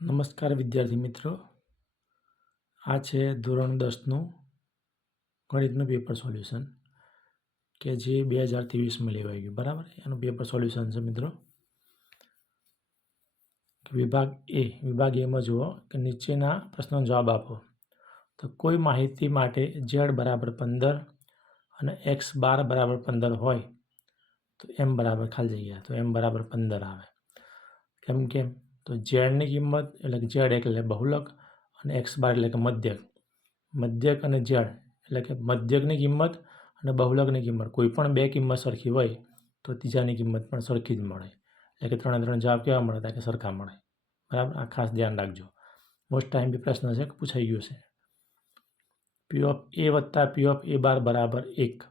નમસ્કાર વિદ્યાર્થી મિત્રો. આ છે ધોરણ દસનું ગણિતનું પેપર સોલ્યુશન કે જે બે હજાર ત્રેવીસમાં લેવાઈ ગયું. બરાબર? એનું પેપર સોલ્યુશન છે મિત્રો. વિભાગ એ, વિભાગ એમાં જુઓ કે નીચેના પ્રશ્નનો જવાબ આપો. તો કોઈ માહિતી માટે ઝેડ બરાબર પંદર અને એક્સ બાર બરાબર પંદર હોય તો એમ બરાબર ખાલી જગ્યા, તો એમ બરાબર પંદર આવે. કેમ કેમ તો ઝેડની કિંમત એટલે કે ઝેડ એટલે બહુલક અને એક્સ બાર એટલે કે મધ્યક. મધ્યક અને ઝેડ એટલે કે મધ્યકની કિંમત અને બહુલકની કિંમત. કોઈ પણ બે કિંમત સરખી હોય તો ત્રીજાની કિંમત પણ સરખી જ મળે. એટલે કે ત્રણે ત્રણ જવાબ કેવા મળે? કે સરખા મળે. બરાબર? આ ખાસ ધ્યાન રાખજો. મોસ્ટ ટાઈમ બી પ્રશ્ન છે કે પૂછાઈ ગયો છે. પી ઓફ એ વત્તા પી ઓફ એ બાર બરાબર એક.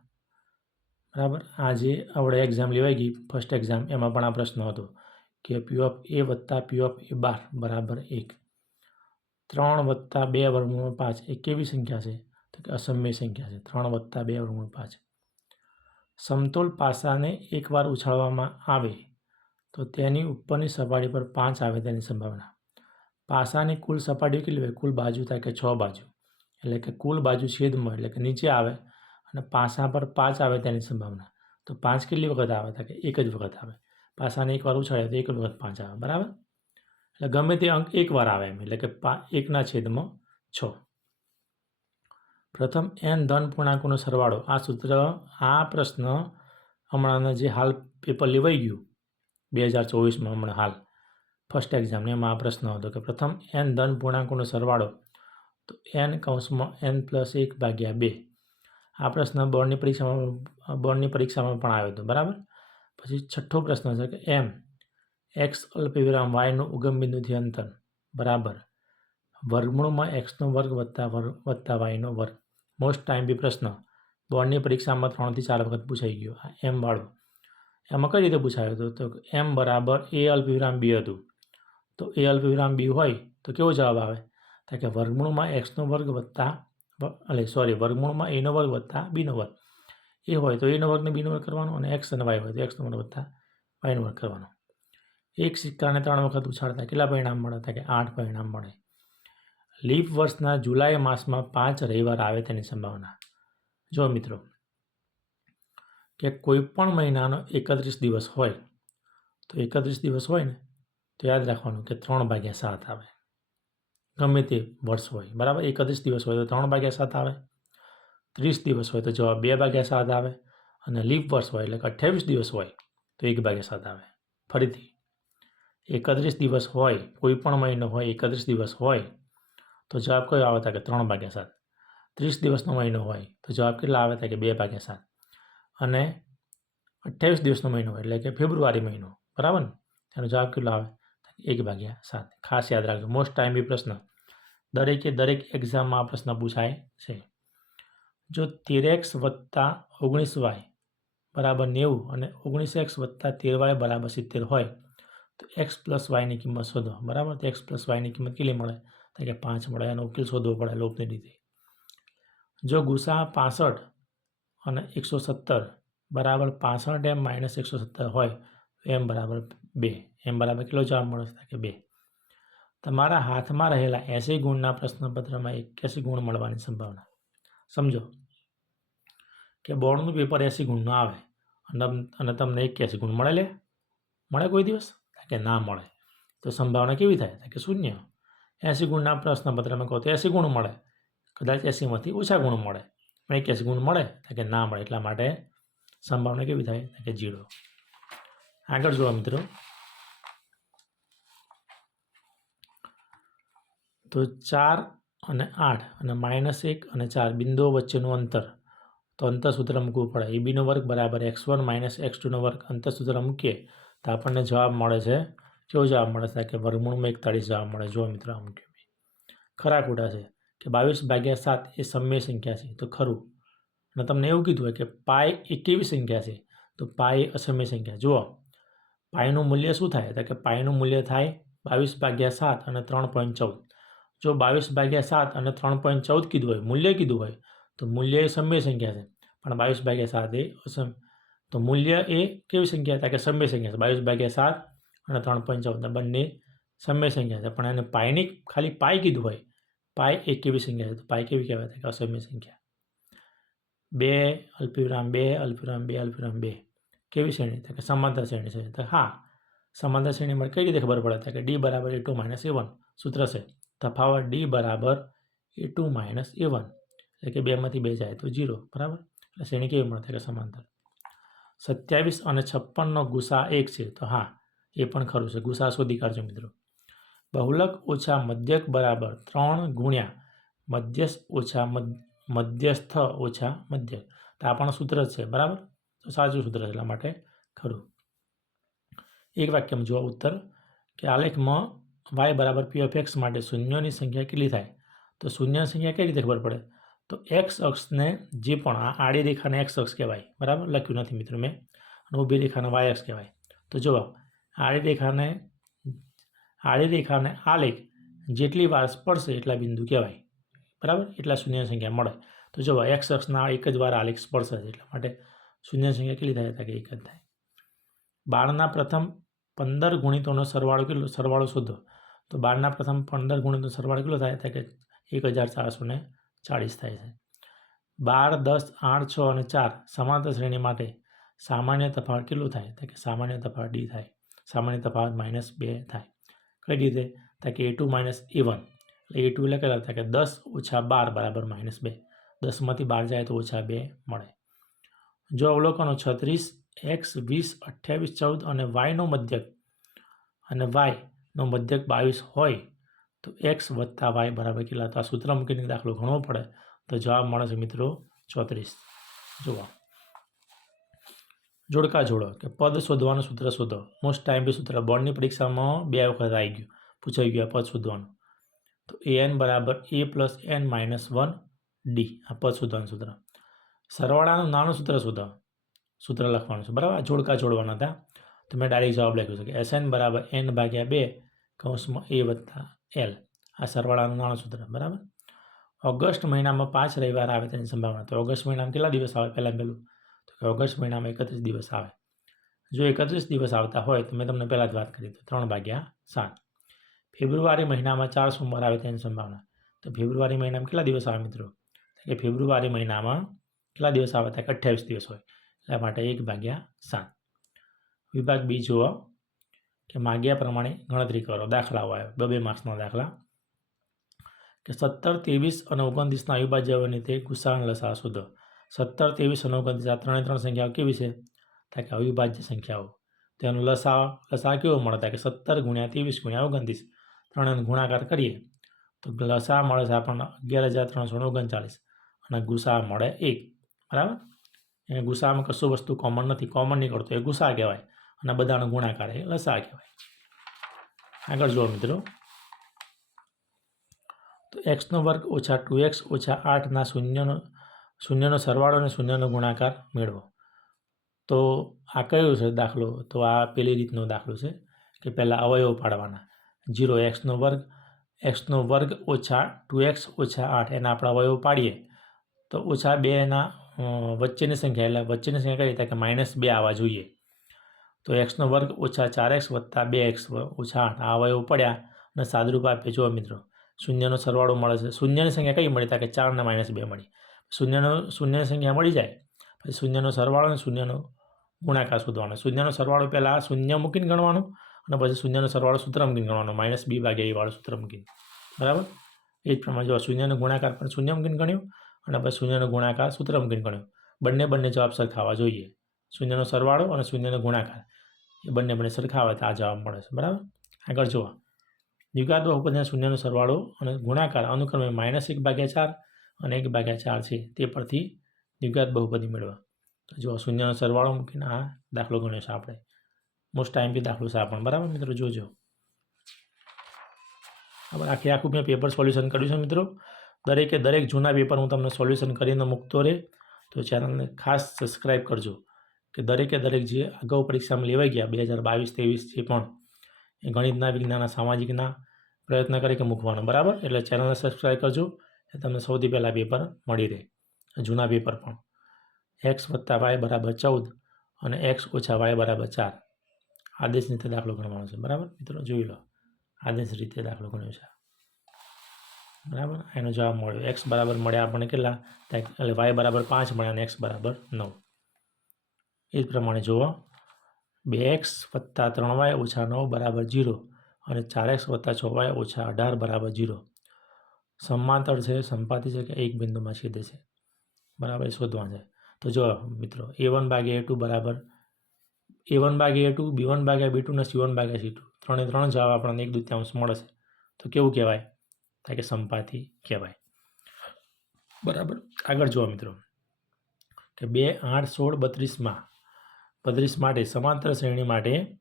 બરાબર? આ જે આપણે એક્ઝામ લેવાઈ ગઈ ફર્સ્ટ એક્ઝામ એમાં પણ આ પ્રશ્ન હતો. કે પી ઓફ એ વત્તા પી ઓફ એ બાર બરાબર એક. ત્રણ વત્તા બે વર્ગમૂળ પાંચ એ કેવી સંખ્યા છે? તો કે અસમ્ય સંખ્યા છે. ત્રણ વત્તા બે વર્ગમૂળ પાંચ. સમતોલ પાસાને એકવાર ઉછાળવામાં આવે તો તેની ઉપરની સપાટી પર પાંચ આવે તેની સંભાવના. પાસાની કુલ સપાટી કેટલી હોય? કુલ બાજુ થાય કે છ બાજુ. એટલે કે કુલ બાજુ છેદમાં એટલે કે નીચે આવે અને પાસા પર પાંચ આવે તેની સંભાવના. તો પાંચ કેટલી વખત આવે? થાય કે એક જ વખત આવે. પાસાને એકવાર ઉછાળે તો એક વખત પાંચ આવે, બરાબર? એટલે ગમે તે અંક એકવાર આવે એમ, એટલે કે પા, એકના છેદમાં છ. પ્રથમ એન ધન પૂર્ણાંકોનો સરવાળો. આ સૂત્ર, આ પ્રશ્ન હમણાંના જે હાલ પેપર લેવાઈ ગયું બે હજાર ચોવીસમાં હમણાં હાલ, ફર્સ્ટ એક્ઝામને, એમાં આ પ્રશ્ન હતો કે પ્રથમ એન ધન પૂર્ણાંકોનો સરવાળો, તો એન કૌંસમાં એન પ્લસ એક ભાગ્યા બે. આ પ્રશ્ન બોર્ડની પરીક્ષામાં બોર્ડની પરીક્ષામાં પણ આવ્યો હતો, બરાબર? પછી છઠ્ઠો પ્રશ્ન છે કે એમ, એક્સ અલ્પવિરામ વાયનું ઉગમ બિંદુથી અંતર, બરાબર. વર્ગમૂળમાં એક્સનો વર્ગ વત્તા વર્ગ વત્તા વાયનો વર્ગ. મોસ્ટ ટાઈમ બી પ્રશ્ન. બોર્ડની પરીક્ષામાં ત્રણથી ચાર વખત પૂછાઈ ગયો. આ એમ વાળું. એમાં કઈ રીતે પૂછાયો હતો? તો એમ બરાબર એ અલ્પવિરામ બી હતું. તો એ અલ્પવિરામ બી હોય તો કેવો જવાબ આવે? તો કે વર્ગમૂળમાં એક્સનો વર્ગ વત્તા એટલે સોરી વર્ગમૂળમાં એનો વર્ગ વત્તા બીનો વર્ગ. એ હોય તો એનો વર્ગને બીનો વર્ગ કરવાનો અને એક્સ અને વાય હોય તો એક્સનો વર્ગ વત્તા વાયનો વર્ગ કરવાનો. એક સિક્કાને ત્રણ વખત ઉછાળતા કેટલા પરિણામ મળે? હતા કે આઠ પરિણામ મળે. લીપ વર્ષના જુલાઈ માસમાં પાંચ રવિવાર આવે તેની સંભાવના. જો મિત્રો, કે કોઈ પણ મહિનાનો એકત્રીસ દિવસ હોય, તો એકત્રીસ દિવસ હોય ને, તો યાદ રાખવાનું કે ત્રણ ભાગ્યા સાત આવે. ગમે તે વર્ષ હોય, બરાબર? એકત્રીસ દિવસ હોય તો ત્રણ ભાગ્યા સાત આવે. ત્રીસ દિવસ હોય તો જવાબ બે ભાગ્યા સાત આવે અને લીપ વર્ષ હોય એટલે કે અઠ્યાવીસ દિવસ હોય તો એક ભાગ્યા સાત આવે. ફરીથી, એકત્રીસ દિવસ હોય, કોઈ પણ મહિનો હોય, એકત્રીસ દિવસ હોય, તો જવાબ કયો આવે હતા કે ત્રણ ભાગ્યા સાત. ત્રીસ દિવસનો મહિનો હોય તો જવાબ કેટલા આવે હતા કે બે ભાગ્યા સાત. અને અઠ્યાવીસ દિવસનો મહિનો હોય એટલે કે ફેબ્રુઆરી મહિનો, બરાબર ને? તેનો જવાબ કેટલો આવે એક ભાગ્યા સાત. ખાસ યાદ રાખજો મોસ્ટ ટાઈમ બી પ્રશ્ન. દરેકે દરેક એક્ઝામમાં આ પ્રશ્ન પૂછાય છે. જો તેર એક્સ વત્તા ઓગણીસ વાય બરાબર નેવું અને ઓગણીસ એક્સ વત્તા તેર વાય બરાબર સિત્તેર હોય, તો એક્સ પ્લસ વાયની કિંમત શોધો. બરાબર? તો એક્સ પ્લસ વાયની કિંમત કેટલી મળે? તો કે પાંચ મળે. એનો ઉકેલ શોધવો પડે લોપને લીધે જો ગુસા પાસઠ અને એકસો સત્તર બરાબર પાસઠ એમ માઇનસ એકસો સત્તર હોય, તો એમ બરાબર બે. એમ બરાબર કેટલો જવાબ મળશે કે બે. તમારા હાથમાં રહેલા એંસી ગુણના પ્રશ્નપત્રમાં એક્યાસી ગુણ મળવાની સંભાવના. સમજો કે બોર્ડનું પેપર એંસી ગુણનું આવે અને અને તમને એક્યાસી ગુણ મળે લે. મળે કોઈ દિવસ? કે ના મળે. તો સંભાવના કેવી થાય? કે શૂન્ય. એંસી ગુણના પ્રશ્નપત્રમાં કહો તો એંસી ગુણ મળે. કદાચ એસીમાંથી ઓછા ગુણ મળે. પણ એક્યાસી ગુણ મળે કે ના મળે. એટલા માટે સંભાવના કેવી થાય? કે જીરો આગળ જોવા મિત્રો. તો ચાર અને આઠ અને માઇનસ એક અને ચાર બિંદુઓ વચ્ચેનું અંતર. તો અંતરસૂત્ર મૂકવું પડે. એ બીનો વર્ગ બરાબર એક્સ વન માઇનસ એક્સ ટુનો વર્ગ અંતરસૂત્ર મૂકીએ તો આપણને જવાબ મળે છે. કેવો જવાબ મળે છે? કે વર્ગમૂળમાં એકતાળીસ જવાબ મળે. જો મિત્રો આ મૂક્યું ખરા ખોટા છે કે બાવીસ ભાગ્યા સાત એ સમય સંખ્યા છે. તો ખરું. અને તમને એવું કીધું હોય કે પાય એ કેવી સંખ્યા છે? તો પાય અસમય સંખ્યા. જુઓ. પાયનું મૂલ્ય શું થાય? તો કે પાયનું મૂલ્ય થાય બાવીસ ભાગ્યા સાત અને ત્રણ પોઈન્ટ ચૌદ. જો બાવીસ ભાગ્યા સાત અને ત્રણ પોઈન્ટ ચૌદ કીધું હોય, મૂલ્ય કીધું હોય, તો મૂલ્ય એ સમય સંખ્યા છે. પણ બાવીસ ભાગ્યા સાત એ અસમ. તો મૂલ્ય એ કેવી સંખ્યા? હતા કે સમય સંખ્યા છે. બાવીસ ભાગ્યા સાત અને ત્રણ પોઈન્ટ ચૌદ બંને સમય સંખ્યા છે. પણ એને પાયની ખાલી પાય કીધું હોય, પાય એક કેવી સંખ્યા છે? તો પાય કેવી કહેવાય? કે અસમ્ય સંખ્યા. બે અલ્પવિરામ બે અલ્પવિરામ બે અલ્પવિરામ બે. કેવી શ્રેણી? કે સમાંતર શ્રેણી છે. તો હા, સમાંતર શ્રેણી મળે કઈ રીતે ખબર પડે? કે ડી બરાબર એ ટુ માઇનસ એ સૂત્ર છે. તફાવત ડી બરાબર A two minus A one એટલે કે બેમાંથી બે જાય તો જીરો બરાબર? એટલે શ્રેણી કેવી મળે? કે સમાંતર. સત્યાવીસ અને છપ્પનનો ગુસા એક છે, તો હા, એ પણ ખરું છે. ગુસા શોધી કાઢજો મિત્રો. બહુલક ઓછા મધ્યક બરાબર ત્રણ ગુણ્યા મધ્યસ્થ ઓછા મધ, મધ્યસ્થ ઓછા મધ્યક. તો આ પણ સૂત્ર જ છે, બરાબર? તો સાચું સૂત્ર છે, એટલા માટે ખરું. એક વાક્યમાં જુઓ ઉત્તર, કે આલેખમાં વાય બરાબર પી ઓફ એક્સ માટે શૂન્યોની સંખ્યા કેટલી થાય? તો શૂન્યની સંખ્યા કઈ રીતે ખબર પડે? તો એક્સ અક્ષને જે પણ આ આડી રેખાને એક્સ અક્ષ કહેવાય, બરાબર? લખ્યું નથી મિત્રો મેં. અને ઊભી રેખાને વાય અક્ષ કહેવાય. તો જુઓ, આડી રેખાને આડી રેખાને આલેખ જેટલી વાર સ્પર્શે એટલા બિંદુ કહેવાય, બરાબર? એટલા શૂન્ય સંખ્યા મળે. તો જો એક્સ અક્ષના એક જ વાર આલેખ સ્પર્શે એટલા માટે શૂન્ય સંખ્યા કેટલી થાય? કે એક જ થાય. બારના પ્રથમ પંદર ગુણિતોનો સરવાળો કેટલો, સરવાળો શોધો. તો બારના પ્રથમ પંદર ગુણિતનો સરવાળો કેટલો થાય? થાય કે એક હજાર ચારસો ને ચાળીસ થાય છે. બાર, દસ, આઠ, છ અને ચાર સમાંતર શ્રેણી માટે સામાન્ય તફાવત કેટલું થાય? તો કે સામાન્ય તફાવત ડી થાય. સામાન્ય તફાવત માઇનસ બે થાય. કઈ રીતે? તો કે A two minus A one. એટલે એ ટુ એટલે કેટલા થાય કે દસ ઓછા બાર બરાબર માઇનસ બે. દસમાંથી બાર જાય તો ઓછા બે મળે. જો અવલોકનો છત્રીસ એક્સ, વીસ, અઠ્યાવીસ, ચૌદ અને વાયનો મધ્યક. અને વાયનો મધ્યક બાવીસ હોય તો એક્સ વત્તા વાય બરાબર કેટલા? તો આ સૂત્ર મૂકીને દાખલો ગણવો પડે. તો જવાબ મળે છે મિત્રો ચોત્રીસ. જુઓ. જોડકા જોડો કે પદ શોધવાનું સૂત્ર શોધો. મોસ્ટ ટાઈમ બી સૂત્ર. બોર્ડની પરીક્ષામાં બે વખત આવી ગયું. પૂછાઈ ગયું પદ શોધવાનું. તો એ એન બરાબર A plus N minus one D. આ પદ શોધવાનું સૂત્ર. સરવાળાનું નાનું સૂત્ર શોધો. સૂત્ર લખવાનું છે. બરાબર? જોડકા જોડવાના હતા. તો મેં ડાયરેક્ટ જવાબ લખ્યો છે કે એસ એન બરાબર એન ભાગ્યા બે કૌંસમાં એ વત્તા એલ આ સરવાળાનું નાણું સૂત્ર બરાબર? ઓગસ્ટ મહિનામાં પાંચ રવિવાર આવે તેની સંભાવના. તો ઓગસ્ટ મહિનામાં કેટલા દિવસ આવે? પહેલાં પહેલું. તો કે ઓગસ્ટ મહિનામાં એકત્રીસ દિવસ આવે. જો એકત્રીસ દિવસ આવતા હોય તો મેં તમને પહેલાં જ વાત કરી તો ત્રણ ભાગ્યા સાત. ફેબ્રુઆરી મહિનામાં ચાર સોમવાર આવે તેની સંભાવના. તો ફેબ્રુઆરી મહિનામાં કેટલા દિવસ આવે મિત્રો? કે ફેબ્રુઆરી મહિનામાં કેટલા દિવસ આવે? ત્યાં અઠ્યાવીસ દિવસ હોય. એટલા માટે એક ભાગ્યા સાત. વિભાગ બી જુઓ કે માગ્યા પ્રમાણે ગણતરી કરો. દાખલાઓ આવે. બે બે માર્ક્સના દાખલા. કે સત્તર, ત્રેવીસ અને ઓગણત્રીસના અવિભાજ્યની તે ગુસાણ લસા શોધો. સત્તર, ત્રેવીસ અને ઓગણત્રીસ આ ત્રણે ત્રણ સંખ્યાઓ કેવી છે? થાય કે અવિભાજ્ય સંખ્યાઓ. તેનો લસા લસા કેવો મળે થાય કે સત્તર ગુણ્યા ત્રેવીસ ગુણ્યા ઓગણત્રીસ. ત્રણેનો ગુણાકાર કરીએ. તો લસા મળે છે આપણને અગિયાર હજાર ત્રણસો ઓગણચાલીસ અને ગુસા મળે એક. બરાબર? એને ગુસામાં કશું વસ્તુ કોમન નથી. કોમન નહીં એ ગુસા કહેવાય અને બધાનો ગુણાકાર એ લસા કહેવાય. આગળ જુઓ મિત્રો. તો એક્સનો વર્ગ ઓછા ટુ એક્સ ઓછા આઠના શૂન્યનો શૂન્યનો સરવાળો અને શૂન્યનો ગુણાકાર મેળવો. તો આ કયો છે દાખલો? તો આ પેલી રીતનો દાખલો છે કે પહેલાં અવયવ પાડવાના. જીરો એક્સનો વર્ગ એક્સનો વર્ગ ઓછા ટુ એક્સ ઓછા આઠ. એના આપણે અવયવ પાડીએ. તો ઓછા બે એના વચ્ચેની સંખ્યા એટલે વચ્ચેની સંખ્યા કઈ રીતે? કે માઇનસ બે આવવા જોઈએ. તો એક્સનો વર્ગ ઓછા ચાર એક્સ વત્તા બે એક્સ ઓછા આઠ. આ અવયવ પડ્યા અને સાદરૂપ આપે. જુઓ મિત્રો, શૂન્યનો સરવાળો મળે છે. શૂન્યની સંખ્યા કઈ મળી? કે ચારને માઇનસ બે મળી. શૂન્યનો, શૂન્યની સંખ્યા મળી જાય, પછી શૂન્યનો સરવાળો અને શૂન્યનો ગુણાકાર શોધવાનો. શૂન્યનો સરવાળો પહેલાં શૂન્ય મૂકીને ગણવાનું અને પછી શૂન્યનો સરવાળો સૂત્ર મૂકીને ગણવાનો. માઇનસ બી ભાગ્યા એ વાળું સૂત્ર મૂકીને. બરાબર? એ જ પ્રમાણે જો શૂન્યનો ગુણાકાર પણ શૂન્ય મૂકીને ગણ્યો અને પછી શૂન્યનો ગુણાકાર સૂત્ર મૂકીને ગણ્યો. બંને બંને જવાબ સરખાવા જોઈએ. શૂન્યનો સરવાળો અને શૂન્યનો ગુણાકાર. એ બંને બંને સરખાવે તો આ જવાબ મળે છે, બરાબર? આગળ જુઓ. દ્વિઘાત બહુપદીના શૂન્યનો સરવાળો અને ગુણાકાર અનુક્રમે માઇનસ એક ભાગ્યા ચાર અને એક ભાગ્યા ચાર છે. તે પરથી દ્વિઘાત બહુપદી મેળવા. તો જુઓ, શૂન્યનો સરવાળો મૂકીને આ દાખલો ગણ્યો છે આપણે. મોસ્ટ ટાઈમ બી દાખલો છે આ પણ, બરાબર મિત્રો? જોજો. હવે આખે આખું મેં પેપર સોલ્યુશન કર્યું છે મિત્રો. દરેકે દરેક જૂના પેપર હું તમને સોલ્યુશન કરીને મૂકતો રહે તો ચેનલને ખાસ સબસ્ક્રાઈબ કરજો. કે દરેકે દરેક જે અગાઉ પરીક્ષામાં લેવાઈ ગયા બે હજાર બાવીસ, ત્રેવીસ જે પણ, એ ગણિતના, વિજ્ઞાનના, સામાજિકના પ્રયત્ન કરી કે મૂકવાનો, બરાબર? એટલે ચેનલને સબસ્ક્રાઈબ કરજો, એ તમને સૌથી પહેલાં પેપર મળી રહે. જૂના પેપર પણ. એક્સ વત્તા વાય બરાબર ચૌદ અને એક્સ ઓછા વાય બરાબર ચાર. આદેશ રીતે દાખલો ગણવાનો છે, બરાબર? મિત્રો, જોઈ લો. આદેશ રીતે દાખલો ગણ્યો છે. બરાબર? એનો જવાબ મળ્યો. એક્સ બરાબર મળ્યા આપણને કેટલા? એટલે વાય બરાબર પાંચ મળ્યા અને એક્સ બરાબર નવ. એ જ પ્રમાણે જુઓ. બે એક્સ વત્તા ત્રણ વાય ઓછા નવ બરાબર જીરો અને ચાર એક્સ વત્તા છ વાય ઓછા અઢાર બરાબર જીરો. સમાંતર છે, સંપાતી છે કે એક બિંદુમાં છેદે છે? બરાબર, એ શોધવા છે. તો જો મિત્રો, એ વન ભાગ્યા એ ટુ બરાબર, એ વન ભાગ્યા એ ટુ, બી વન ભાગ્યા બી ટુ અને સી વન ભાગ્યા સી ટુ. ત્રણે ત્રણ જવાબ આપણને એક દુત્યાંશ મળે છે. તો કેવું કહેવાય? કારણ કે સંપાતી કહેવાય. બરાબર. આગળ જુઓ મિત્રો કે બે આઠ સોળ બત્રીસમાં બત્રીસ માટે સમાંતર શ્રેણી માટે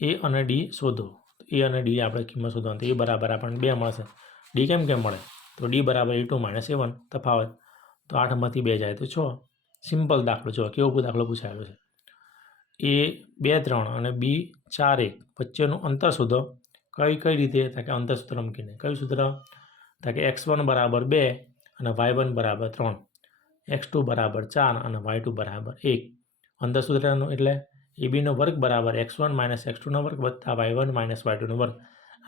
એ અને ડી શોધો. એ અને ડી આપણે કિંમત શોધવાની તો એ બરાબર આપણને બે મળશે. ડી કેમ કેમ મળે? તો ડી બરાબર એ ટુ માઇનસ સેવન તફાવત. તો આઠમાંથી બે જાય તો છ. સિમ્પલ દાખલો જો કેવો દાખલો પૂછાયેલો છે. એ બે ત્રણ અને બી ચાર એક. વચ્ચેનું અંતર શોધો. કઈ કઈ રીતે? તાકે કે અંતર સૂત્ર મૂકીને કયું સૂત્ર? થાય કે એક્સ વન બરાબર બે અને વાય વન બરાબર ત્રણ. એક્સ ટુ બરાબર ચાર અને વાય ટુ બરાબર એક. અંતર એટલે એ બીનો વર્ગ બરાબર એક્સ વન માઇનસ એક્સ ટુનો વર્ગ વત્તા વાય વન માઇનસ વાય ટુનો વર્ગ.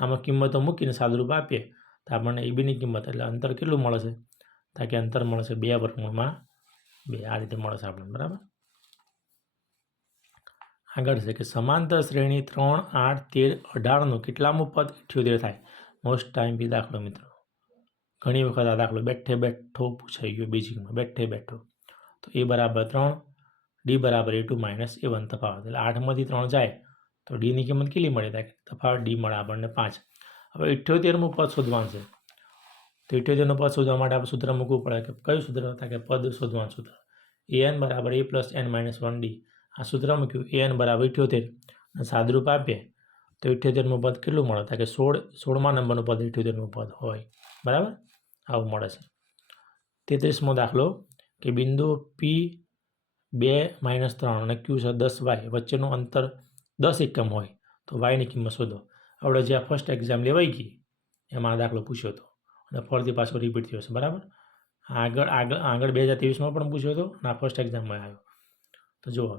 આમાં કિંમતો મૂકીને સાદુરૂપ આપીએ. તો આપણને એ બીની કિંમત એટલે અંતર કેટલું મળશે? તાકે અંતર મળશે બે વર્ગમાં બે. આ રીતે મળશે આપણને. બરાબર? આગળ છે કે સમાંતર શ્રેણી ત્રણ, આઠ, તેર અઢારનું કેટલામું પદ? ઇઠ્યોતેર થાય. મોસ્ટ ટાઈમ બી દાખલો મિત્રો. ઘણી વખત આ દાખલો બેઠે બેઠો પૂછાઈ ગયો બીજીમાં બેઠે બેઠો. તો એ બરાબર ત્રણ, ડી બરાબર A two minus A one તફાવત. એટલે આઠમાંથી ત્રણ જાય, તો ડીની કિંમત કેટલી મળે થાય? તફાવત ડી મળે આપણને પાંચ. હવે ઇઠ્યોતેરમું પદ શોધવાનું છે. તો ઇઠ્યોતેરનું પદ શોધવા માટે આપણે સૂત્ર મૂકવું પડે કે કયું સૂત્ર થાય કે પદ શોધવાનું સૂત્ર? એ એન બરાબર A plus N minus one D. આ સૂત્ર મૂક્યું એન બરાબર ઇઠ્યોતેર સાદરૂપ આપીએ તો ઇઠ્યોતેરનું પદ કેટલું મળે? તો કે સોળ, સોળમા નંબરનું પદ ઇઠ્યોતેરનું પદ હોય. બરાબર? આવું મળે છે. તેત્રીસમો દાખલો કે બિંદુ પી બે માઇનસ ત્રણ અને ક્યુ છે દસ વાય વચ્ચેનું અંતર દસ એકમ હોય તો વાયની કિંમત શોધો. આપણે જે આ ફર્સ્ટ એક્ઝામ લેવાઈ ગઈ, એમાં આ દાખલો પૂછ્યો હતો. અને ફરીથી પાછો રિપીટ થયો છે. બરાબર? આગળ આગળ આગળ બે હજાર ત્રેવીસમાં પણ પૂછ્યો હતો અને આ ફર્સ્ટ એક્ઝામમાં આવ્યો. તો જુઓ.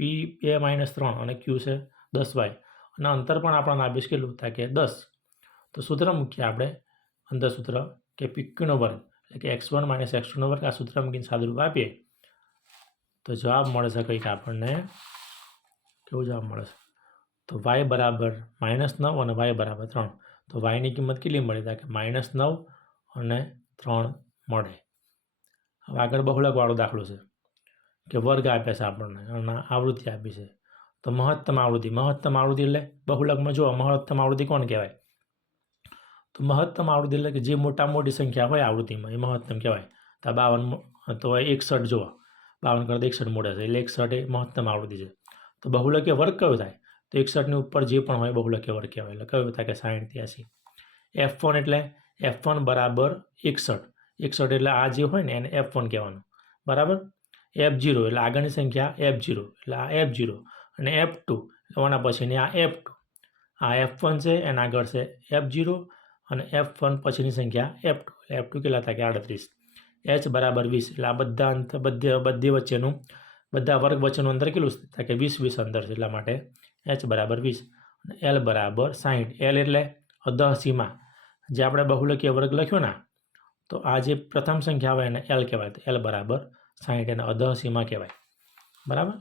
પી બે માઇનસ ત્રણ અને ક્યુ છે દસ વાય અને અંતર પણ આપણને આપીશ કેટલું થાય કે દસ. તો સૂત્ર મૂકીએ આપણે અંતર સૂત્ર કે પીક્યુનો વર્ગ. એટલે કે એક્સ વન માઇનસ એક્સ ટુનો વર્ગ આ સૂત્ર મૂકીને સાદુરૂપ આપીએ. તો જવાબ મળે છે કંઈક આપણને કેવો જવાબ મળે છે તો વાય બરાબર માઇનસ નવ અને વાય બરાબર ત્રણ. તો વાયની કિંમત કેટલી મળી? થાય કે માઇનસ નવ અને ત્રણ મળે. હવે આગળ બહુળકવાળો દાખલો છે. કે વર્ગ આપ્યા છે આપણને આવૃત્તિ આપી છે. તો મહત્તમ આવૃત્તિ મહત્તમ આવૃત્તિ એટલે બહુલકમાં જુઓ, મહત્તમ આવૃત્તિ કોણ કહેવાય? તો મહત્તમ આવૃત્તિ એટલે કે જે મોટા મોટી સંખ્યા હોય આવૃત્તિમાં, એ મહત્તમ કહેવાય. તો બાવન તો એકસઠ જુઓ. બાવન કરતાં એકસઠ મોટા છે, એટલે એકસઠ એ મહત્તમ આવૃત્તિ છે. તો બહુલકીય વર્ગ કયો થાય? તો એકસઠની ઉપર જે પણ હોય બહુલકીય વર્ગ કહેવાય. એટલે કયો થાય કે સાઠ ત્યાસી એફ વન એટલે એફ વન બરાબર એકસઠ. એકસઠ એટલે આ જે હોય ને એને એફ વન કહેવાનું. બરાબર? એફ જીરો એટલે આગળની સંખ્યા એફ જીરો એટલે આ એફ જીરો અને એફ ટુ એના પછીની આ એફ ટુ આ એફ વન છે, એના આગળ છે એફ જીરો અને એફ વન પછીની સંખ્યા એફ ટુ એફ ટુ કેટલા થાય કે આડત્રીસ. એચ બરાબર વીસ. એટલે આ બધા અંતર બધી બધી વચ્ચેનું, બધા વર્ગ વચ્ચેનું અંતર કેટલું થાય કે વીસ વીસ અંતર છે એટલા માટે એચ બરાબર વીસ. અને એલ બરાબર સાહીઠ એલ એટલે અધઃ સીમા જે આપણે બહુલકીય વર્ગ લખ્યો ને, તો આ જે પ્રથમ સંખ્યા આવે એને એલ કહેવાય. એલ બરાબર સાહીઠ એને અધસીમા કહેવાય. બરાબર?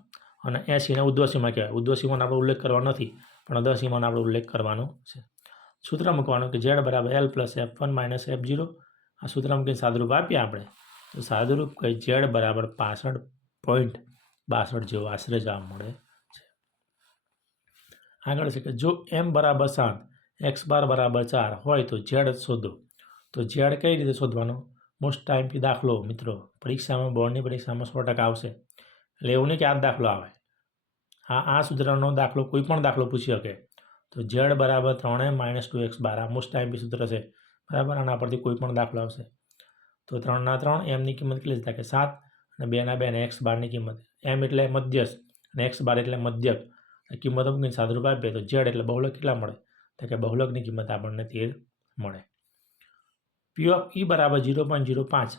અને એસીને ઉદ્ધવ સીમા કહેવાય. ઉદ્વસીમાનો આપણે ઉલ્લેખ કરવાનો નથી, પણ અધસીમાનો આપણે ઉલ્લેખ કરવાનો છે. સૂત્ર મૂકવાનું કે ઝેડ બરાબર L plus F one minus F zero આ સૂત્ર મૂકીને સાદુરૂપ આપીએ આપણે? તો સાદુરૂપ કહે ઝેડ બરાબર પાસઠ પોઈન્ટ બાસઠ જેવો આશરે જવાબ મળે છે. આગળ છે કે જો એમ બરાબર સાત એક્સ બાર બરાબર ચાર હોય તો ઝેડ શોધો. તો ઝેડ કઈ રીતે શોધવાનો? મોસ્ટ ટાઈમથી દાખલો, મિત્રો. પરીક્ષામાં, બોર્ડની પરીક્ષામાં સો ટકા આવશે. એટલે એવું નહીં કે આ જ દાખલો આવે. હા આ સૂત્રનો દાખલો, કોઈ પણ દાખલો પૂછી શકે. તો ઝેડ બરાબર ત્રણે માઇનસ ટુ એક્સ બાર, આ મોસ્ટ ટાઈમથી સૂત્ર છે. બરાબર? આના પરથી કોઈ પણ દાખલો આવશે. તો ત્રણના ત્રણ એમની કિંમત કેટલી થાય કે સાત. અને બેના બે, અને એક્સ બારની કિંમત. એમ એટલે મધ્યસ્થ, અને એક્સ બાર એટલે મધ્યક. કિંમત મૂકીને સાદુરૂપ આપીએ તો ઝેડ એટલે બહુલક કેટલા મળે? તો કે બહુલકની કિંમત આપણને તેર મળે. પી ઓફ ઈ બરાબર ઝીરો પોઈન્ટ ઝીરો પાંચ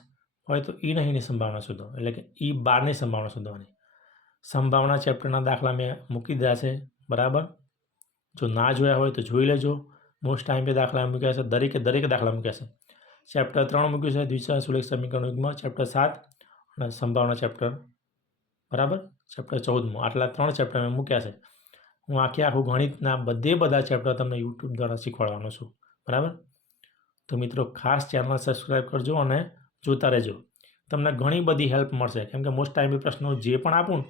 હોય તો ઈ નહીંની સંભાવના શોધો, એટલે કે ઈ બારની સંભાવના શોધવાની. સંભાવના ચેપ્ટરના દાખલા મેં મૂકી દીધા છે, બરાબર? જો ના જોયા હોય તો જોઈ લેજો. મોસ્ટ ટાઈમ પે દાખલા મૂક્યા છે, દરેકે દરેક દાખલા મૂક્યા છે. ચેપ્ટર ત્રણ મૂક્યું છે દ્વિસંગ સુલેખ સમીકરણ યુગમાં ચેપ્ટર સાત અને સંભાવના ચેપ્ટર બરાબર? ચેપ્ટર ચૌદમાં, આટલા ત્રણ ચેપ્ટર મેં મૂક્યા છે. હું આખે આખું ગણિતના બધે બધા ચેપ્ટર તમને યુટ્યુબ દ્વારા શીખવાડવાનો છું, બરાબર? તો મિત્રો ખાસ ચેનલ સબસ્ક્રાઈબ કરજો અને જોતા રહેજો. તમને ઘણી બધી હેલ્પ મળશે. કેમ કે મોસ્ટ ટાઈમ પ્રશ્નો જે પણ આપું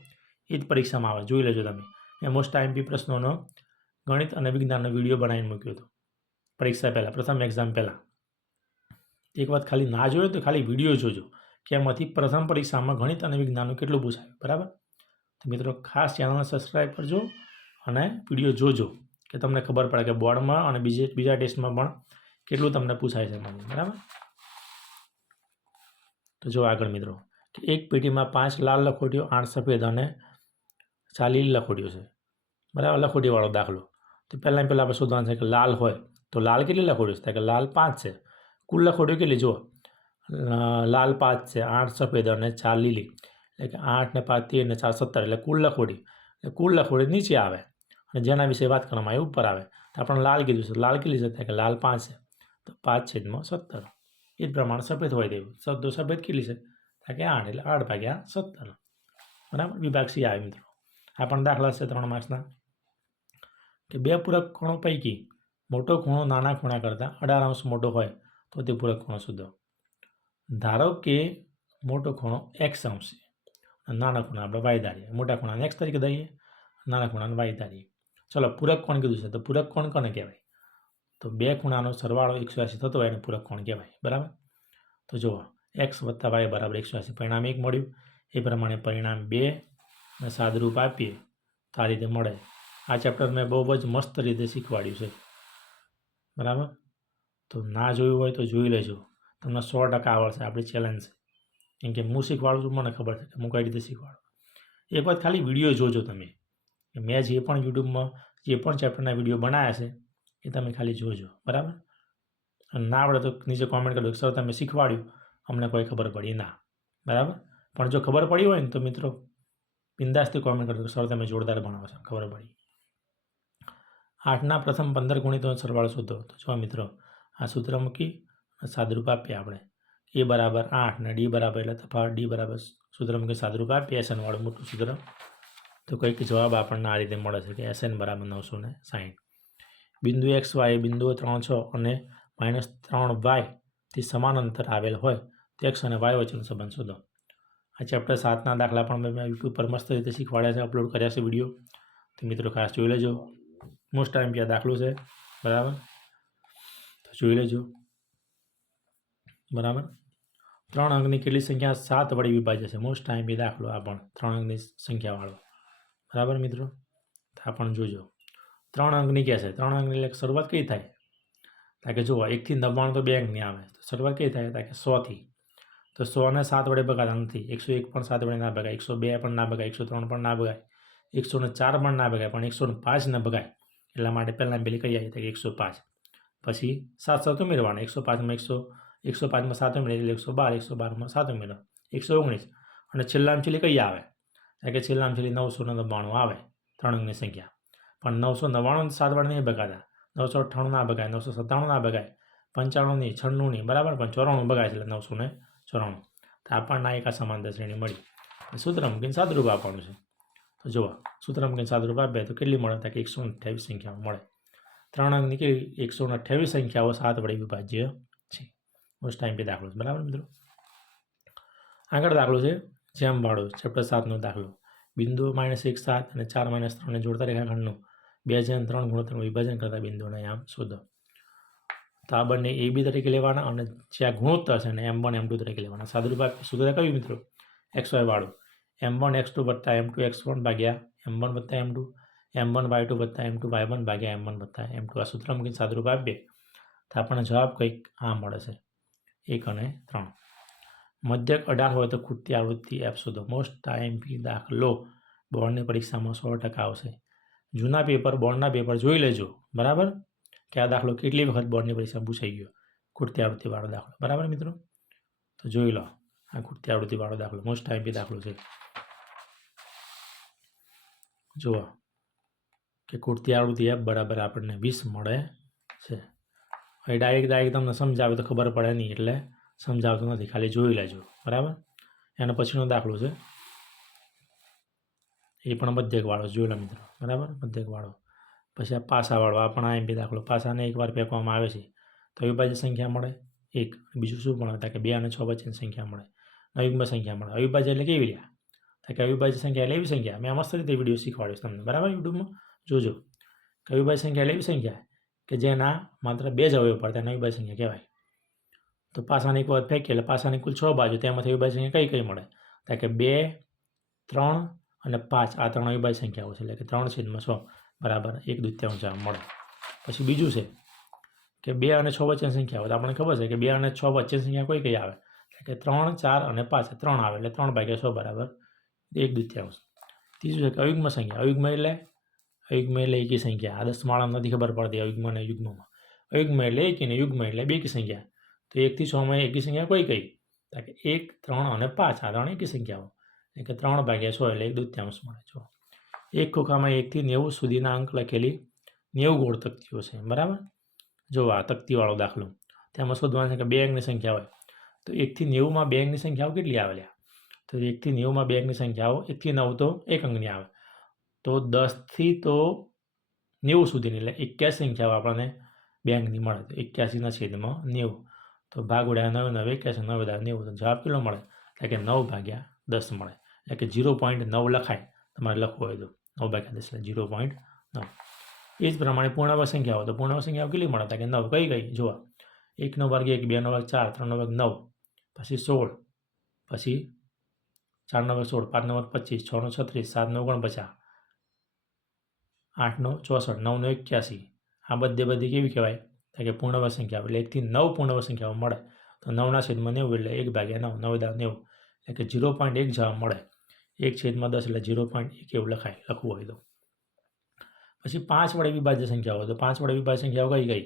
એ જ પરીક્ષામાં આવે. જોઈ લેજો તમે. મેં મોસ્ટ ટાઈમ પ્રશ્નોનો ગણિત અને વિજ્ઞાનનો વીડિયો બનાવીને મૂક્યો હતો. પરીક્ષા પહેલાં, પ્રથમ એક્ઝામ પહેલાં. એક વાત ખાલી ના જોયો તો ખાલી વીડિયો જોજો. કે એમાંથી પ્રથમ પરીક્ષામાં ગણિત અને વિજ્ઞાનનું કેટલું પૂછાયું. બરાબર? તો મિત્રો ખાસ ચેનલને સબસ્ક્રાઈબ કરજો અને વીડિયો જોજો. કે તમને ખબર પડે કે બોર્ડમાં અને બીજે, બીજા ટેસ્ટમાં પણ કેટલું તમને પૂછાય છે એમાંથી બરાબર? તો જો આગળ મિત્રો, કે એક પેટીમાં પાંચ લાલ લખોટીઓ આઠ સફેદ અને ચાલી લખોટીઓ છે. બરાબર? લખોટીવાળો દાખલો. તો પહેલાં પહેલાં આપણે શોધવાનું છે કે લાલ હોય તો લાલ કેટલી લખોટીઓ છે? કે લાલ પાંચ છે. કુલ લખોટીઓ કેટલી? જુઓ. લાલ પાંચ છે આઠ સફેદ અને ચાર લીલી એટલે કે આઠ ને પાંચ તેર ને ચાર સત્તર, એટલે કુલ લખોટી. એટલે કુલ લખોટી નીચે આવે. અને જેના વિશે વાત કરવામાં આવે, ઉપર આવે. તો આપણને લાલ કીધું છે. લાલ કેટલી છે? કે લાલ પાંચ છે. તો પાંચ છેદમાં સત્તર એ જ પ્રમાણે સફેદ હોય તેવું તો સફેદ કેટલી છે કે આઠ એટલે આઠ ભાગ્યા સત્તર બરાબર વિભાગ સી આવે મિત્રો આ પણ દાખલા છે ત્રણ માર્ક્સના કે બે પૂરક ખૂણો પૈકી મોટો ખૂણો નાના ખૂણા કરતાં અઢાર અંશ મોટો હોય તો તે પૂરક ખૂણો શોધો ધારો કે મોટો ખૂણો એક્સ અંશ છે નાના ખૂણા આપણે વાય ધારીએ મોટા ખૂણાને એક્સ તરીકે દઈએ નાના ખૂણાને વાય ધારીએ ચલો પૂરક કોણ કીધું છે તો પૂરક કોણ કોને કહેવાય તો બે ખૂણાનો સરવાળો એકસો એંસી થતો હોય એને પૂરક કોણ કહેવાય? બરાબર? તો જુઓ, એક્સ વત્તા વાય બરાબર એકસો એંસી પરિણામ એક મળ્યું. એ પ્રમાણે પરિણામ બે અને સાદરૂપ આપીએ, તો આ રીતે મળે. આ ચેપ્ટર મેં બહુ જ મસ્ત રીતે શીખવાડ્યું છે. બરાબર? તો ના જોયું હોય તો જોઈ લેજો. તમને સો ટકા આવડશે, આપણી ચેલેન્જ છે. કેમ કે હું શીખવાડું છું, મને ખબર છે કે હું કઈ રીતે શીખવાડું. એક વાત ખાલી વીડિયો જોજો તમે. મેં જે પણ યુટ્યુબમાં જે પણ ચેપ્ટરના વીડિયો બનાવ્યા છે એ તમે ખાલી જોજો, બરાબર? ના આવડે તો નીચે કોમેન્ટ કરજો સર, તમે શીખવાડ્યું. અમને કોઈ ખબર પડી ના, બરાબર? પણ જો ખબર પડી હોય ને, તો મિત્રો બિંદાસથી કોમેન્ટ કરજો સર, તમે જોરદાર ભણાવો છો. ખબર પડી. આઠના પ્રથમ પંદર ગુણિતો સરવાળો શોધો. તો જો મિત્રો, આ સૂત્ર મૂકી સાદરૂપ આપીએ આપણે. એ બરાબર આઠ ને ડી બરાબર એટલે તફાવત, ડી બરાબર સૂત્ર મૂકી સાદરૂપ આપીએ. એસએનવાળું મોટું સૂત્ર. તો કંઈક જવાબ આપણને આ રીતે મળે છે કે એસએન બરાબર નવસો ને સાહીઠ બિંદુ એક્સ વાય બિંદુઓ ત્રણ છ અને માઇનસ ત્રણ વાયથી સમાન અંતર આવેલ હોય તો એક્સ અને વાય વચ્ચેનો સંબંધ શોધો. આ ચેપ્ટર સાતના દાખલા પણ મેં યુટ્યુબ પર મસ્ત રીતે શીખવાડ્યા છે અપલોડ કર્યા છે વીડિયો તો મિત્રો ખાસ જોઈ લેજો. મોસ્ટ ટાઈમ ક્યાં દાખલો છે. બરાબર? તો જોઈ લેજો. બરાબર? ત્રણ અંકની કેટલી સંખ્યા? સાત વડે વિભાજ્ય છે. મોસ્ટ ટાઈમ એ દાખલો આ પણ ત્રણ અંકની સંખ્યાવાળો. બરાબર મિત્રો? તો આ પણ જોજો. ત્રણ અંકની કહે છે ત્રણ અંકની એટલે શરૂઆત કઈ થાય? કારણ કે જુઓ, એકથી નવ્વાણું તો બે અંકની આવે. તો શરૂઆત કઈ થાય? કારણ કે સોથી તો સોને સાત વડે ભગાતા નથી. એકસો એક પણ સાત વડે ના ભગાય. એકસો બે પણ ના ભગાય. એકસો ત્રણ પણ ના ભગાય. એકસો ને ચાર પણ ના ભગાય. પણ એકસો ને પાંચ ન ભગાય. એટલા માટે પહેલાં પેલી કઈ આવી કે એકસો પાંચ. પછી સાત સાત ઉમેરવાના. એકસો પાંચમાં એકસો એકસો પાંચમાં સાત ઉમેરે એટલે એકસો બાર, એકસો બારમાં સાત ઉમેરો. એકસો ઓગણીસ. અને છેલ્લામાં છેલ્લી કઈ આવે? કે છેલ્લામાં છેલ્લી નવસો ને નવ્વાણું આવે. ત્રણ અંકની સંખ્યા. પણ નવસો નવ્વાણું સાત વડે નહીં ભગાતા નવસો અઠ્ઠાણું ના ભગાય નવસો સત્તાણું ના ભગાય પંચાણું નહીં છન્નું નહીં બરાબર? પણ ચોરાણું ભગાય છે એટલે નવસો ને ચોરાણું. તો આપણને એક આ સમાંતર શ્રેણી મળી. સૂત્ર મૂકીને સાદરૂપ આપવાનું છે. તો જુઓ, સૂત્ર મૂકીને સાદરૂપ આપે તો કેટલી મળે? ત્યાં કે એકસો અઠ્યાવીસ સંખ્યાઓ મળે. ત્રણ અંકની કેવી? એકસો અઠ્યાવીસ સંખ્યાઓ સાત વડે વિભાજ્ય છે. મોસ્ટ ટાઈમ પે દાખલો છે. બરાબર મિત્રો? આગળ દાખલો છે. જેમ ભાડો ચેપ્ટર સાતનો દાખલો. બિંદુ માઇનસ એક સાત અને ચાર માઇનસ ત્રણને જોડતા રેખાખંડનું. બે હજાર ત્રણ ગુણોત્તરનું વિભાજન કરતા બિંદુઓના આમ શોધો. તો આ બંને એ બી તરીકે લેવાના અને જ્યાં ગુણોત્તર છે ને એમ વન, એમ ટુ તરીકે લેવાના. સાદુરૂપ સૂત્ર કયું મિત્રો? એક્સ, વાય વાળું. એમ વન, એક્સ ટુ વત્તા એમ ટુ, એક્સ વન ભાગ્યા એમ વન વત્તા M two, M one Y two વત્તા એમ ટુ, વાય વન ભાગ્યા એમ વન વત્તા એમ ટુ. આ સૂત્ર મૂકીને સાદુરૂપ આપીએ. તો આપણને જવાબ કંઈક આ મળે છે. એક અને ત્રણ. મધ્યક અઢાર હોય તો ખૂટતી આવૃત્તિ એપ શોધો. મોસ્ટ ટાઈમ ફી દાખલો. બોર્ડની પરીક્ષામાં સો ટકા આવશે. જૂના પેપર બોર્ડના પેપર જોઈ લેજો, બરાબર? કે આ દાખલો કેટલી વખત બોર્ડની પરીક્ષા પૂછાઈ ગયો? ખૂટતી આવૃત્તિવાળો દાખલો, બરાબર મિત્રો? તો જોઈ લો, આ ખૂટતી આવૃત્તિવાળો દાખલો મોસ્ટ ટાઈમ બી દાખલો છે. જુઓ, કે ખૂટતી આવૃત્તિ એપ બરાબર આપણને વીસ મળે છે. હવે ડાયરેક્ટ ડાયરેક્ટ તમને સમજાવે તો ખબર પડે નહીં, એટલે સમજાવતું નથી, ખાલી જોઈ લેજો, બરાબર? એનો પછીનો દાખલો છે. એ પણ મધ્યકવાળો જોઈ લો મિત્રો. બરાબર? મધ્યકવાળો પછી આ પાસાવાળો આ પણ બી દાખલો. પાસાને એકવાર ફેંકવામાં આવે છે, તો અવિભાજ્ય સંખ્યા મળે. એક. બીજું શું પણ હતા કે બે અને છ વચ્ચેની સંખ્યા મળે. અયુગ્મ સંખ્યા મળે. અવિભાજ્ય એટલે કેવી રહ્યા? તો કે અવિભાજ્ય સંખ્યા એટલે એવી સંખ્યા. મેં મસ્ત રીતે વીડિયો શીખવાડ્યો તમને. બરાબર યુટ્યુબમાં? જોજો. કે અવિભાજ્ય સંખ્યા એટલે એવી સંખ્યા કે જેના માત્ર બે જ અવયવ પડતા એને અવિભાજ્ય સંખ્યા કહેવાય. તો પાસાની એક વખત ફેંકીએ એટલે પાસાની કુલ છ બાજુ, તેમાંથી અવિભાજ્ય સંખ્યા કઈ કઈ મળે? તો કે બે, ત્રણ અને પાંચ, આ ત્રણ અવિભાજ્ય સંખ્યાઓ છે, એટલે કે ત્રણ છેદમાં છ બરાબર, એક દુત્યાંશ જવાબ મળે. પછી બીજું છે કે બે અને છ વચ્ચેની સંખ્યા આવે તો આપણને ખબર છે કે બે અને છ વચ્ચેની સંખ્યા કોઈ કઈ આવે? એટલે કે ત્રણ, ચાર અને પાંચ ત્રણ આવે, એટલે ત્રણ ભાગ્યા છ બરાબર, એક દુત્યાંશ ત્રીજું છે કે અયુગ્મ સંખ્યા. અયુગ્મ એટલે? અયુગ્મ એટલે એકી સંખ્યા. આ દસ માળા નથી ખબર પડતી અયુગ્મ અને યુગ્મમાં. અયુગ્મ એટલે એકી અને યુગ્મ એટલે બેકી સંખ્યા. તો એકથી છમાં એકી સંખ્યા કોઈ કઈ? કે એક, ત્રણ અને પાંચ, આ ત્રણ એકી સંખ્યાઓ કે ત્રણ ભાગ્યા છો એટલે એક દૂત્યાંશ મળે જો એક ખોખામાં એકથી નેવું સુધીના અંક લખેલી નેવું ગોળ તકતીઓ છે, બરાબર? જો આ તકતીવાળો દાખલો. તેમાં શોધવાનું છે કે બે અંકની સંખ્યા હોય. તો એકથી નેવુંમાં બે અંકની સંખ્યાઓ કેટલી આવેल्या તો એકથી નેવુંમાં બે અંકની સંખ્યાઓ, એકથી નવ તો એક અંકની આવે. તો દસથી તો નેવું સુધીની, એટલે એક્યાસી સંખ્યાઓ આપણને બે અંકની મળે. તો એક્યાસીના છેદમાં નેવું. તો ભાગ ઉડ્યા નવે, નવ, એક્યાસી, નવ વધારે નેવું. તો જવાબ કેટલો મળે? એટલે કે નવ ભાગ્યા દસ મળે. એટલે કે ઝીરો પોઈન્ટ નવ લખાય, તમારે લખવું હોય તો. નવ ભાગ્યા દસ ઝીરો પોઈન્ટ નવ. એ જ પ્રમાણે પૂર્ણાંક સંખ્યાઓ તો પૂર્ણાંક સંખ્યાઓ કેટલી મળે? કે નવ. કઈ કઈ? જોવા એકનો વર્ગ એક બેનો વર્ગ ચાર ત્રણનો વર્ગ નવ. પછી સોળ. પછી ચારનો વર્ગ સોળ પાંચનો વર્ગ પચીસ છનો છત્રીસ સાતનો ઓગણપચાસ આઠનો ચોસઠ નવનો એક્યાસી. આ બધે બધી કેવી કહેવાય? તો કે પૂર્ણવર્ગ સંખ્યા એટલે એકથી નવ પૂર્ણવર્ગ સંખ્યાઓ મળે. તો નવના છેદમાં નેવું એટલે એક ભાગ્યા નવ. નવ દા નેવું. એટલે કે ઝીરો પોઈન્ટ એક જવાબ મળે. એક છેદમાં દસ એટલે ઝીરો પોઈન્ટ એક એવું લખાય, લખવું હોય તો. પછી પાંચ વડે વિભાજ્ય સંખ્યાઓ તો પાંચ વડે વિભાજ્ય સંખ્યાઓ કઈ ગઈ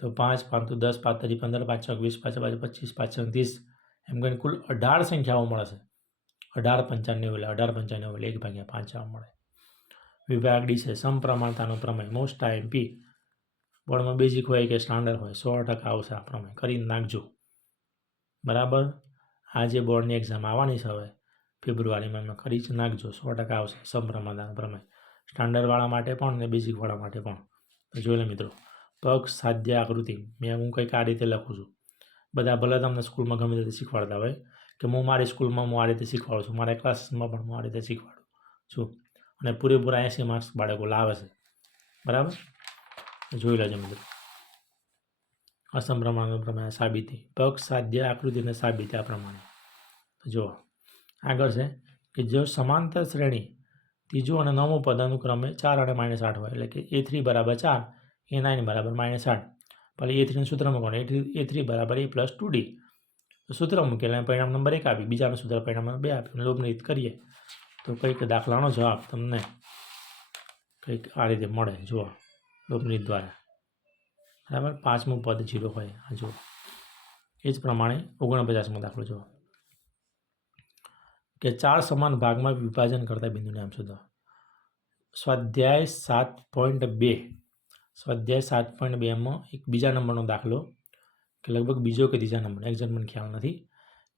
તો પાંચ પાંચ દસ, પાંચ તરી પંદર, પાંચ છ, વીસ, પાંચ પાંચ પચીસ, પાંચ ત્રીસ. એમ કરીને કુલ અઢાર સંખ્યાઓ મળશે. અઢાર પંચાણું એટલે અઢાર પંચાણું એટલે એક ભાગ્યા પાંચ આવવા મળે. વિભાગ ડી છે સમપ્રમાણતાનો પ્રમેય. મોસ્ટ ટાઈમ પી બોર્ડમાં બેઝિક હોય કે સ્ટાન્ડર્ડ હોય, સો ટકા આવશે આ પ્રમાણે કરીને નાખજો. બરાબર? આ જે બોર્ડની એક્ઝામ આવવાની છે હવે ફેબ્રુઆરીમાં કરી જ નાખજો, સો ટકા આવશે સમપ્રમાણતાનો પ્રમાણે. સ્ટાન્ડર્ડવાળા માટે પણ અને બેઝિકવાળા માટે પણ. જોઈ લે મિત્રો પગ સાધ્ય આકૃતિ. મેં હું કંઈક આ રીતે લખું છું. બધા ભલે તમને સ્કૂલમાં ગમે તે શીખવાડતા હોય, કે હું મારી સ્કૂલમાં હું આ રીતે શીખવાડું છું, મારા ક્લાસીસમાં પણ હું આ રીતે શીખવાડું છું. અને પૂરેપૂરા એંસી માર્ક્સ બાળકો લાવે છે. બરાબર? જોઈ લેજો મિત્રો. અસમપ્રમાણ પ્રમાણે સાબિતી. પગ સાધ્ય આકૃતિ અને સાબિતી આ પ્રમાણે. જુઓ. આગળ છે કે જો સમાંતર શ્રેણી ત્રીજું અને નવમું પદ અનુક્રમે ચાર અને માઇનસ આઠ હોય એટલે કે એ થ્રી બરાબર ચાર, એ નાઇન બરાબર માઇનસ આઠ. પછી એ થ્રીનું સૂત્ર મૂકવાનું, એ થ્રી એ થ્રી બરાબર એ પ્લસ ટુ ડી સૂત્ર મૂકેલ પરિણામ નંબર એક આપી બીજાનું સૂત્ર પરિણામ નંબર બે આપી લોભની રીત કરીએ. તો કંઈક દાખલાનો જવાબ તમને કંઈક આ રીતે મળે, જુઓ લોભની દ્વારા. બરાબર? પાંચમું પદ જીરો હોય, આ જુઓ. એ જ પ્રમાણે ઓગણપચાસમો દાખલો, જુઓ. કે ચાર સમાન ભાગમાં વિભાજન કરતા બિંદુને નામ શોધો. સ્વાધ્યાય સાત પોઈન્ટ બે. સ્વાધ્યાય સાત પોઈન્ટ બેમાં એક બીજા નંબરનો દાખલો કે લગભગ બીજો કે ત્રીજા નંબર એક્ઝેક્ટ મને ખ્યાલ નથી,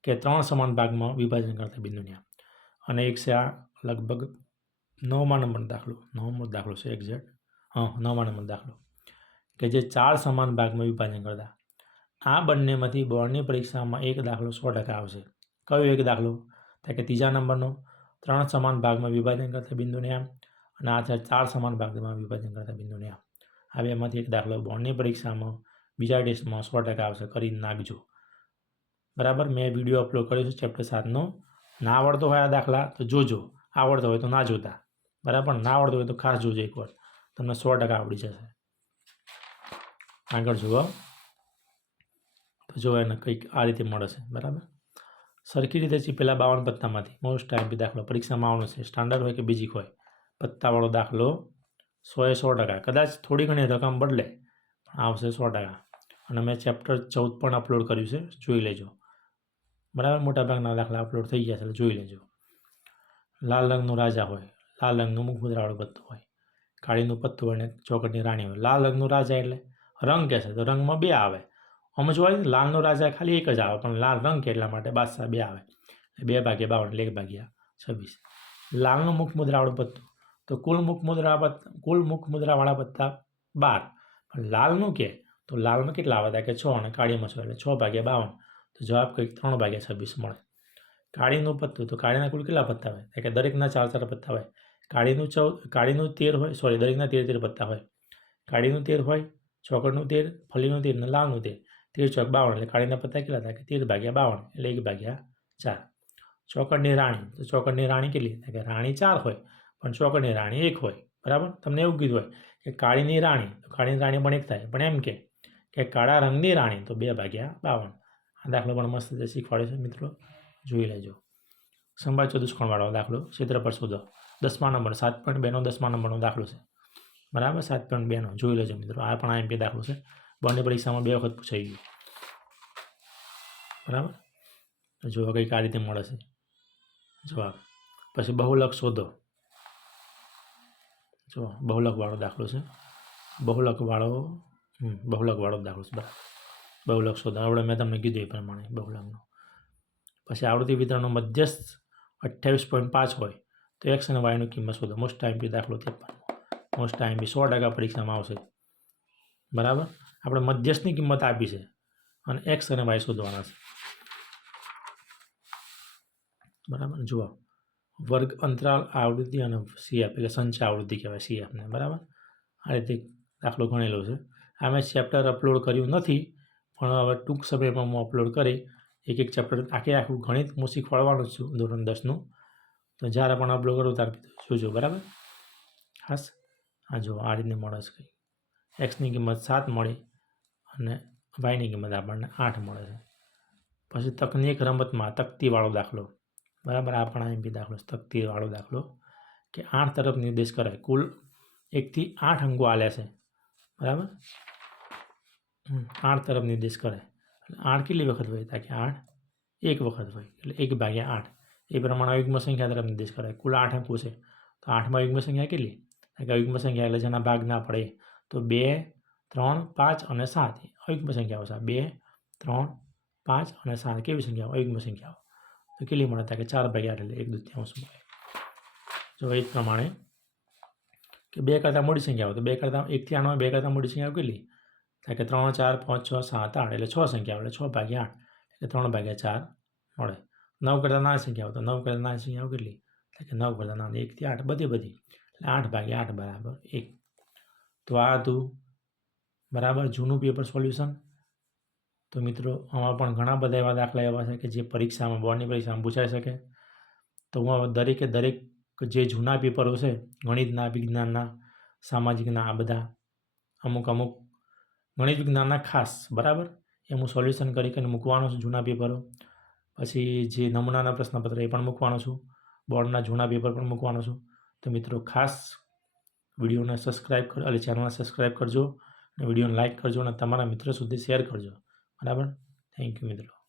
કે ત્રણ સમાન ભાગમાં વિભાજન કરતા બિંદુને. અને એક છે આ લગભગ નવમા નંબરનો દાખલો. નવમો દાખલો છે એક્ઝેક્ટ હા, નવમા નંબરનો દાખલો. કે જે ચાર સમાન ભાગમાં વિભાજન કરતા. આ બંનેમાંથી બોર્ડની પરીક્ષામાં એક દાખલો સો ટકા આવશે. કયો એક દાખલો? તો કે ત્રીજા નંબરનો ત્રણ સમાન ભાગમાં વિભાજન કરતા બિંદુને આમ અને આ છે ચાર સમાન ભાગમાં વિભાજન કરતા બિંદુને આમ. આ બેમાંથી એક દાખલો બોર્ડની પરીક્ષામાં બીજા ટેસ્ટમાં સો ટકા આવશે. કરી નાખજો. બરાબર? મેં વીડિયો અપલોડ કર્યો છે ચેપ્ટર સાતનો. ના આવડતો હોય આ દાખલા તો જોજો. આવડતો હોય તો ના જોતા. બરાબર? ના આવડતો હોય તો ખાસ જોજો એકવાર. તમને સો ટકા આવડી જશે. આગળ જુઓ. તો જો એને કંઈક આ રીતે મળશે. બરાબર? સરખી રીતે ચીપેલા બાવન પત્તામાંથી મોસ્ટ ટાઈમ દાખલો પરીક્ષામાં આવવાનો છે. સ્ટાન્ડર્ડ હોય કે બીજી હોય પત્તાવાળો દાખલો સોએ સો ટકા. કદાચ થોડી ઘણી રકમ બદલે, પણ આવશે સો ટકા. અને મેં ચેપ્ટર ચૌદ પણ અપલોડ કર્યું છે. જોઈ લેજો. બરાબર? મોટાભાગના દાખલા અપલોડ થઈ ગયા છે, એટલે જોઈ લેજો. લાલ રંગનો રાજા હોય, લાલ રંગનું મુખ મુદ્રાવાળું પત્તું હોય, કાળીનું પત્તું હોય અને ચોકટની રાણી હોય. લાલ રંગનું રાજા એટલે રંગ કહેશે, તો રંગમાં બે આવે. જઈએ લાલનો રાજા ખાલી એક જ આવે, પણ લાલ રંગ એટલા માટે બાદશાહ બે આવે. બે ભાગ્યા બાવન એટલે એક ભાગ્યા છવ્વીસ. લાલનો મુખ મુદ્રાવાળું પત્તું. તો કુલ મુખ મુદ્રા કુલ મુખ મુદ્રાવાળા પત્તા બાર. પણ લાલનું કે, તો લાલમાં કેટલા આવે? તા કે છ અને કાળીમાં છ, એટલે છ ભાગ્યા બાવન. તો જવાબ કંઈક ત્રણ ભાગ્યા છવ્વીસ મળે. કાળીનું પત્તું, તો કાળીના કુલ કેટલા પત્તા હોય? કે દરેકના ચાર ચાર પત્તા હોય. કાળીનું ચૌદ, કાળીનું તેર હોય સોરી દરેકના તેર તેર પત્તા હોય. કાળીનું તેર હોય, ચોકડનું તેર, ફલીનું તેર અને લાલનું તેર. તેર ચોક બાવન એટલે કાળીના પત્તા કેટલા થાય કે તેર ભાગ્યા બાવન એટલે એક ભાગ્યા ચાર. ચોકડની રાણી, તો ચોકડની રાણી કેટલી? થાય કે રાણી ચાર હોય, પણ ચોકડની રાણી એક હોય. બરાબર? તમને એવું કીધું હોય કે કાળીની રાણી, તો કાળીની રાણી પણ એક થાય. પણ એમ કે કાળા રંગની રાણી, તો બે ભાગ્યા બાવન. આ દાખલો પણ મસ્ત રીતે શીખવાડ્યો છે મિત્રો. જોઈ લેજો. સંભાજ ચતુષ્કોણવાળો દાખલો, ક્ષેત્ર પર શોધો. દસમા નંબર, સાત પોઈન્ટ બેનો દસમા નંબરનો દાખલો છે. બરાબર? સાત પોઈન્ટ બેનો. જોઈ લેજો મિત્રો. આ પણ આઈએમપી દાખલો છે. બોર્ડની પરીક્ષામાં બે વખત પૂછાઈ ગયું. બરાબર? જો કંઈક આ રીતે મળે છે જવાબ. પછી બહુલક શોધો. જો બહુલકવાળો દાખલો છે. બહુલકવાળો બહુલકવાળો દાખલો છે. બરાબર. બહુલક શોધો. આપણે મેં તમને કીધું એ પ્રમાણે બહુલકનો. પછી આવૃત્તિ વિતરણનો મધ્યસ્થ અઠ્યાવીસ પોઈન્ટ પાંચ હોય, તો એક્સ અને વાયનું કિંમત શોધો. મોસ્ટ ટાઈમ બી દાખલો ત્રેપન મોસ્ટ ટાઈમ બી સો ટકા પરીક્ષામાં આવશે. બરાબર? આપણે મધ્યસ્થની કિંમત આપી છે અને એક્સ અને વાય શોધવાના છે. બરાબર? જુઓ. વર્ગ અંતરાલ આવૃત્તિ અને સીએફ એટલે સંચ આવૃત્તિ કહેવાય સીએફને બરાબર? આ રીતે દાખલો ગણેલો છે. આ મેં ચેપ્ટર અપલોડ કર્યું નથી, પણ હવે ટૂંક સમયમાં હું અપલોડ કરી એક એક ચેપ્ટર આખે આખું ગણિત હું શીખવાડવાનું છું ધોરણ દસનું તો જ્યારે પણ અપલોડ કરું ત્યારે જોજો. બરાબર? ખાસ? હા જો આ રીતની મળે છે કંઈ એક્સની કિંમત સાત મળી અને વાયની કિંમત આપણને આઠ મળે છે. પછી તકનીક રમતમાં તકતીવાળો દાખલો. બરાબર, આ પણ એમપી દાખલો તકતીવાળો દાખલો. કે આઠ તરફ નિર્દેશ કરે કુલ એકથી આઠ અંકો આલ્યા છે. બરાબર? આઠ તરફ નિર્દેશ કરે. એટલે આઠ કેટલી વખત હોય? તા કે આઠ એક વખત હોય. એટલે એક ભાગ્યા આઠ. એ પ્રમાણે અયુગ્મ સંખ્યા તરફ નિર્દેશ કરે કુલ આઠ અંકો છે. તો આઠમાં યુગ્મ સંખ્યા કેટલી? કારણ સંખ્યા એટલે જેના ભાગ ના પડે. તો બે ત્રણ, પાંચ અને સાત. અયુગ્મ સંખ્યાઓ છે. બે, ત્રણ, પાંચ અને સાત. કેવી સંખ્યાઓ? અયુગ્મ સંખ્યાઓ. તો કેટલી મળે? ત્યાં કે ચાર ભાગ્યા એટલે એક દુત્યાંશ મળે? જો એ પ્રમાણે કે બે કરતાં મોટી સંખ્યાઓ તો બે કરતાં એકથી આઠમાં બે કરતાં મોટી સંખ્યાઓ કેટલી? ત્યાં કે ત્રણ, ચાર, પાંચ, છ, સાત, આઠ એટલે છ સંખ્યાઓ એટલે છ ભાગ્યા આઠ. એટલે ત્રણ ભાગ્યા ચાર મળે. નવ કરતાં નાની સંખ્યાઓ તો નવ કરતાં નાની સંખ્યાઓ કેટલી? એટલે કે નવ કરતાં નાની એકથી આઠ. બધી બધી. એટલે આઠ ભાગ્યા આઠ બરાબર એક. તો આ હતું બરાબર જૂનું પેપર સોલ્યુશન તો મિત્રો, આમાં પણ ઘણા બધા એવા દાખલા એવા છે કે જે પરીક્ષામાં, બોર્ડની પરીક્ષામાં પૂછાઈ શકે. તો હું દરેકે દરેક જે જૂના પેપરો છે, ગણિતના, વિજ્ઞાનના, સામાજિકના, આ બધા અમુક અમુક ગણિત વિજ્ઞાનના ખાસ, બરાબર? એ હું સોલ્યુશન કરી કરીને મૂકવાનો છું જૂના પેપરો પછી જે નમૂનાના પ્રશ્નપત્ર એ પણ મૂકવાનો છું. બોર્ડના જૂના પેપર પણ મૂકવાનો છું. તો મિત્રો, ખાસ વિડીયોને સબસ્ક્રાઈબ કર એટલે ચેનલને સબસ્ક્રાઈબ કરજો. વિડીયોને લાઇક કરજો અને તમારા મિત્રો સુધી શેર કરજો. બરાબર? થેન્ક યુ મિત્રો.